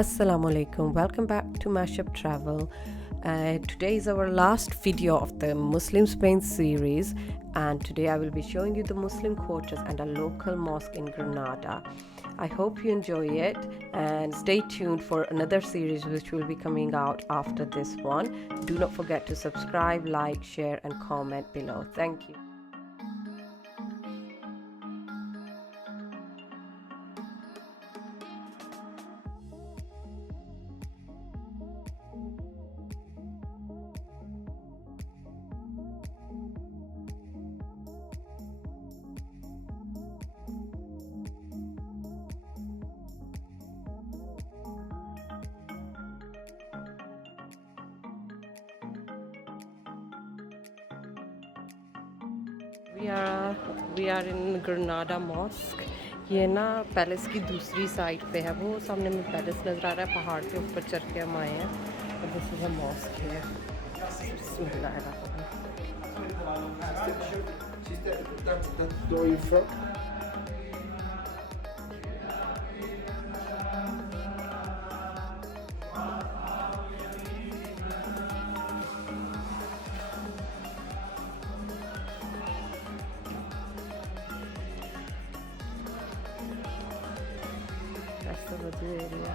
Assalamu alaikum, welcome back to Mashup Travel. Today is our last video of the Muslim Spain series, and today I will be showing you the Muslim quarters and a local mosque in Granada. I hope you enjoy it and stay tuned for another series which will be coming out after this one. Do not forget to subscribe, like, share and comment below. Thank you. We are in Granada Mosque. ये ना palace की दूसरी side पे है, वो सामने में palace नज़र आ रहा है, पहाड़ के ऊपर चढ़ के हम आए हैं और दिस इज़ अ मॉस्क है। That's the Wadu area.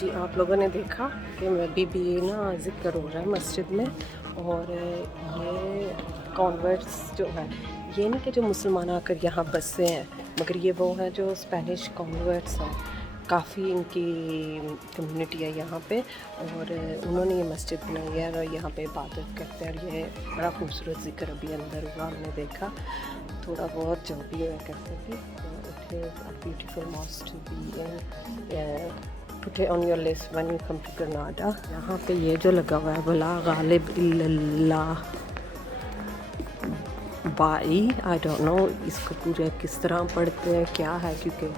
जी आप लोगों ने देखा कि अभी भी ना ज़िक्र हो रहा है मस्जिद में, और ये कॉन्वर्ट्स जो है, ये नहीं कि जो मुसलमान आकर यहाँ बसे हैं, मगर ये वो हैं जो स्पेनिश कॉन्वर्ट्स हैं। काफ़ी इनकी कम्युनिटी है यहाँ पे, और उन्होंने ये मस्जिद बनाई है और यहाँ पे इबादत करते हैं। और ये बड़ा खूबसूरत ज़िक्र अभी अंदर हुआ, हमने देखा थोड़ा बहुत जो भी हुआ करते थे। It is a beautiful mosque to be in, put it on your list when you come to Granada. यहाँ पे ये जो लगा हुआ है वला गालिब इल्लल्लाह बाई, आई डोंट नो इसको पूरे किस तरह पढ़ते हैं, क्या है, क्योंकि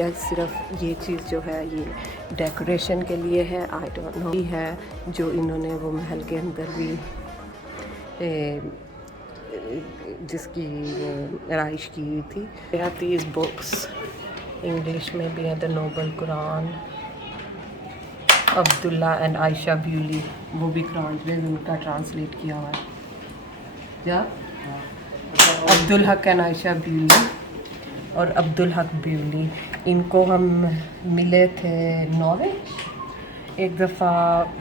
या सिर्फ ये चीज़ जो है ये डेकोरेशन के लिए है, आई डोंट नो। है जो इन्होंने वो महल के अंदर भी जिसकी रहाइश की हुई थी। these books इंग्लिश में भी है, the noble Quran, Abdullah and Aisha Bewley, वो भी कुरान में उनका ट्रांसलेट किया हुआ है। क्या अब्दुल हक एंड आयशा ब्यूली और अब्दुल हक ब्यूली, इनको हम मिले थे नॉर्वे एक दफ़ा।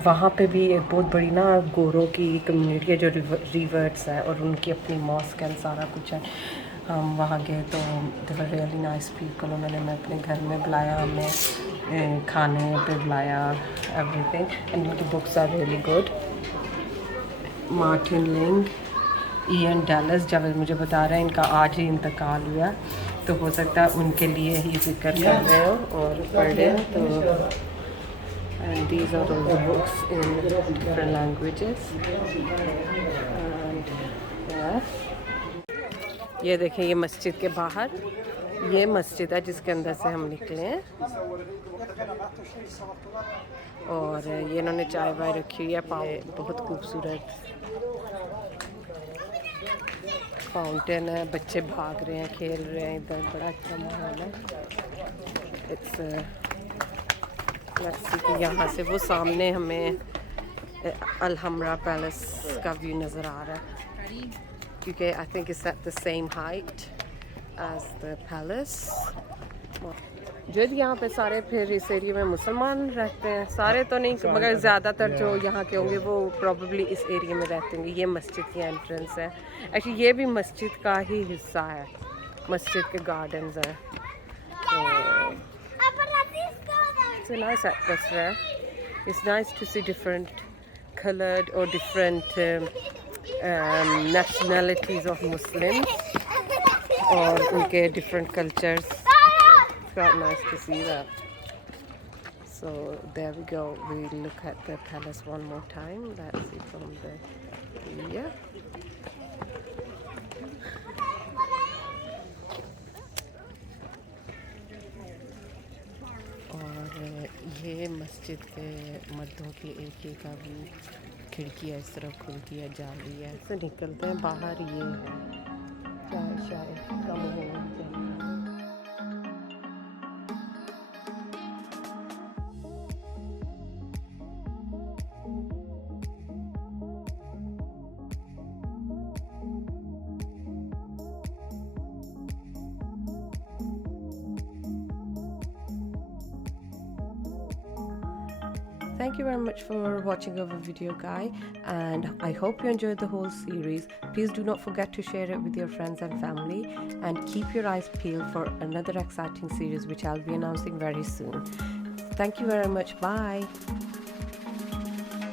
वहाँ पे भी एक बहुत बड़ी ना गोरों की कम्युनिटी है जो रिवर्ट्स है, और उनकी अपनी मॉस्क एंड सारा कुछ है। हम वहाँ गए तो दे वर रियली नाइस पीपल। उन्होंने मैं अपने घर में बुलाया, हमें खाने पे बुलाया, एवरीथिंग, एंड उनकी books are really good. Martin Ling, Ian Dallas, जब मुझे बता रहे हैं इनका आज ही इंतकाल हुआ, तो हो सकता है उनके लिए ही जिक्र कर रहे हो और पढ़ रहे हो। तो and these are all the books in different languages. ये देखें, ये मस्जिद के बाहर ये मस्जिद है जिसके अंदर से हम निकले हैं, और ये इन्होंने चाय वाय रखी हुई है, बहुत खूबसूरत फाउंटेन है, बच्चे भाग रहे हैं, खेल रहे हैं इधर, बड़ा अच्छा माहौल है। इट्स कि यहाँ से वो सामने हमें अलहम्रा पैलेस का व्यू नज़र आ रहा है, क्योंकि I think it's at the same height as the palace. जो यहाँ पे सारे फिर इस एरिया में मुसलमान रहते हैं, सारे तो नहीं मगर ज़्यादातर जो यहाँ के होंगे वो प्रॉब्ली इस एरिया में रहते होंगे। ये मस्जिद की एंट्रेंस है, एक्चुअली ये भी मस्जिद का ही हिस्सा है, मस्जिद के गार्डन्स हैं। तो a nice atmosphere. It's nice to see different colored or different nationalities of Muslims or okay, different cultures. It's quite nice to see that. So there we go. We look at the palace one more time. That's it from the yeah. और ये मस्जिद के मर्दों की एक का भी खिड़की है, इस तरफ खुलती है, जाली है, से निकलते हैं बाहर। ये चाय शाय कम हो जाए। Thank you very much for watching our video, guys, and I hope you enjoyed the whole series. Please do not forget to share it with your friends and family, and keep your eyes peeled for another exciting series which I'll be announcing very soon. Thank you very much. Bye.